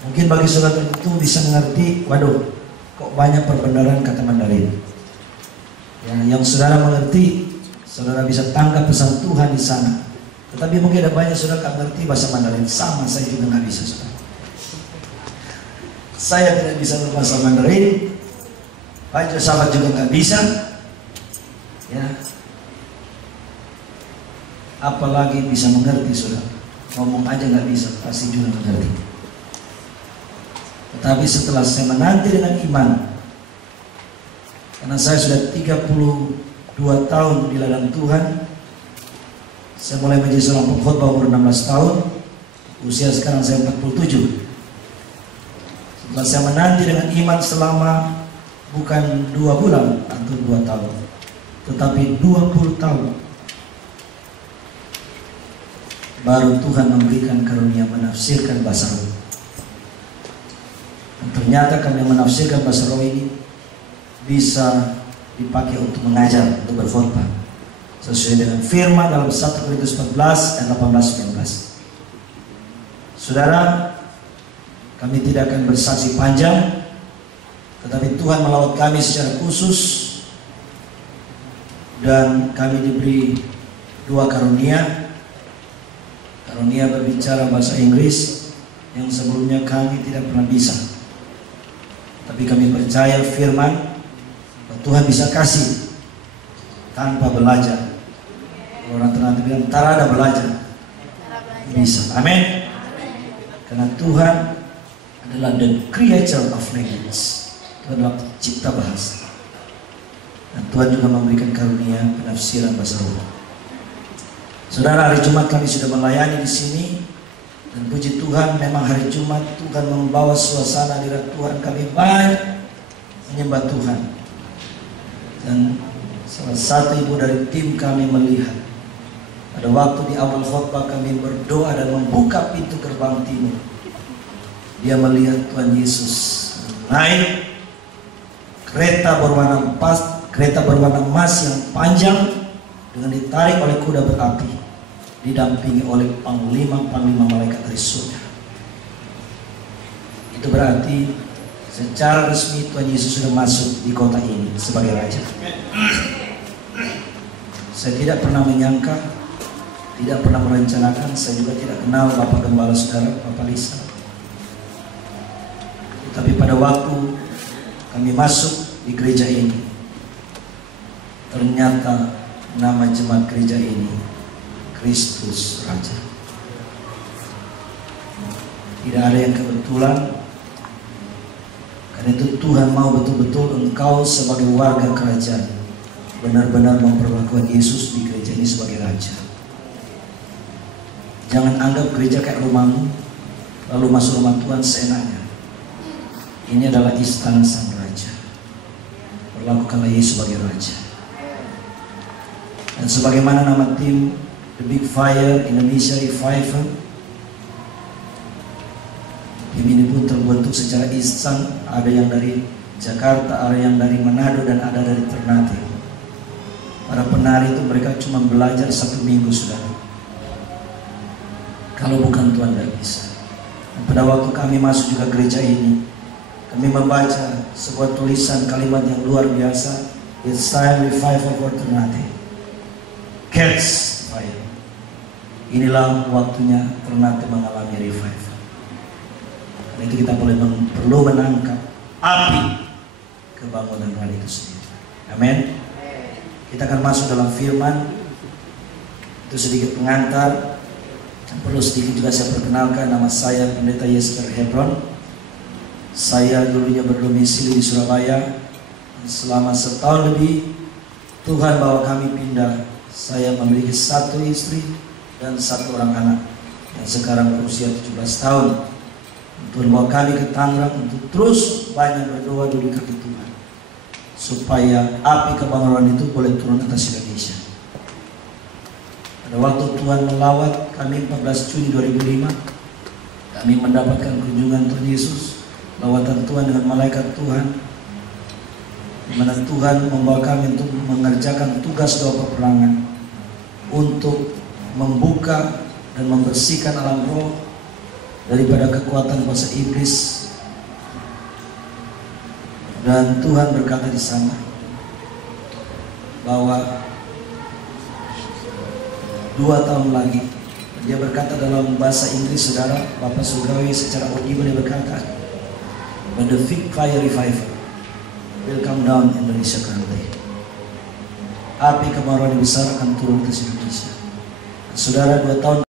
Mungkin bagi saudara tertentu bisa mengerti, waduh, kok banyak perbenaran kata Mandarin. Ya, yang saudara mengerti, saudara bisa tangkap pesan Tuhan di sana. Tetapi mungkin ada banyak saudara tak mengerti bahasa Mandarin. Sama, saya juga nggak bisa, saudara. Saya tidak bisa berbahasa Mandarin. Banyak sahabat juga nggak bisa. Ya, apalagi bisa mengerti, saudara. Ngomong aja nggak bisa, pasti juga mengerti. Tetapi setelah saya menanti dengan iman, karena saya sudah 32 tahun di ladang Tuhan, saya mulai menjadi seorang pengkhotbah umur 16 tahun, usia sekarang saya 47. Setelah saya menanti dengan iman selama bukan 2 bulan atau 2 tahun, tetapi 20 tahun, baru Tuhan memberikan karunia menafsirkan bahasa roh. Dan ternyata kami menafsirkan bahasa roh ini bisa dipakai untuk mengajar, untuk berkhotbah sesuai dengan firman dalam 1 Korintus 14 dan 18-19. Saudara, kami tidak akan bersaksi panjang, tetapi Tuhan melawat kami secara khusus dan kami diberi 2 karunia. Karunia berbicara bahasa Inggris yang sebelumnya kami tidak pernah bisa. Tapi kami percaya firman Tuhan bisa kasih tanpa belajar. Orang ternyata bilang, "Tara ada belajar." Bisa, amin. Karena Tuhan adalah the creator of language. Tuhan adalah pencipta bahasa. Dan Tuhan juga memberikan karunia penafsiran bahasa roh. Saudara, hari Jumat kami sudah melayani di sini. Dan puji Tuhan, memang hari Jumat Tuhan membawa suasana hadirat Tuhan. Kami banyak menyembah Tuhan. Dan salah satu ibu dari tim kami melihat, pada waktu di awal khotbah kami berdoa dan membuka pintu gerbang timur, dia melihat Tuhan Yesus naik kereta berwarna emas yang panjang dengan ditarik oleh kuda berapi, didampingi oleh panglima-panglima malaikat dari surga. Itu berarti secara resmi Tuhan Yesus sudah masuk di kota ini sebagai Raja. Saya tidak pernah menyangka, tidak pernah merencanakan. Saya juga tidak kenal Bapak Gembala Saudara, Bapak Lisa. Tapi pada waktu kami masuk di gereja ini, ternyata nama jemaat gereja ini Kristus Raja. Tidak ada yang kebetulan. Karena itu Tuhan mau betul-betul engkau sebagai warga kerajaan benar-benar memperlakukan Yesus di gereja ini sebagai Raja. Jangan anggap gereja kayak rumahmu, lalu masuk rumah Tuhan seenaknya. Ini adalah istana Sang Raja. Perlakukanlah Yesus sebagai Raja. Dan sebagaimana nama tim The Big Fire Indonesia Revival, tim ini pun terbentuk secara instan. Ada yang dari Jakarta, ada yang dari Manado, dan ada dari Ternate. Para penari itu mereka cuma belajar 1 minggu, saudara. Kalau bukan Tuhan tidak bisa. Dan pada waktu kami masuk juga gereja ini, kami membaca sebuah tulisan kalimat yang luar biasa. It's time revival for Ternate. Catch fire. Inilah waktunya Ternate mengalami revival. Karena itu kita perlu menangkap api kebangunan Tuhan itu sendiri. Amin. Kita akan masuk dalam firman. Itu sedikit pengantar. Perlu sedikit juga saya perkenalkan, nama saya Pendeta Yester Hebron. Saya dulunya berdomisili di Surabaya. Selama setahun lebih Tuhan bawa kami pindah. Saya memiliki 1 istri dan 1 orang anak yang sekarang berusia 17 tahun. Tuhan bawa kami ke Tangerang untuk terus banyak berdoa di kaki Tuhan, supaya api kebangunan itu boleh turun atas Indonesia. Pada waktu Tuhan melawat kami 14 Juni 2005, kami mendapatkan kunjungan Tuhan Yesus, lawatan Tuhan dengan malaikat Tuhan, di mana Tuhan membawa kami untuk mengerjakan tugas doa peperangan, untuk membuka dan membersihkan alam roh, daripada kekuatan kuasa iblis. Dan Tuhan berkata di sana bahwa 2 tahun lagi, dia berkata dalam bahasa Inggris, saudara, Bapak Surgawi secara audible dia berkata, when the big fire revival will come down Indonesia currently. Api kemarauan yang besar akan turun ke Indonesia. Saudara, 2 tahun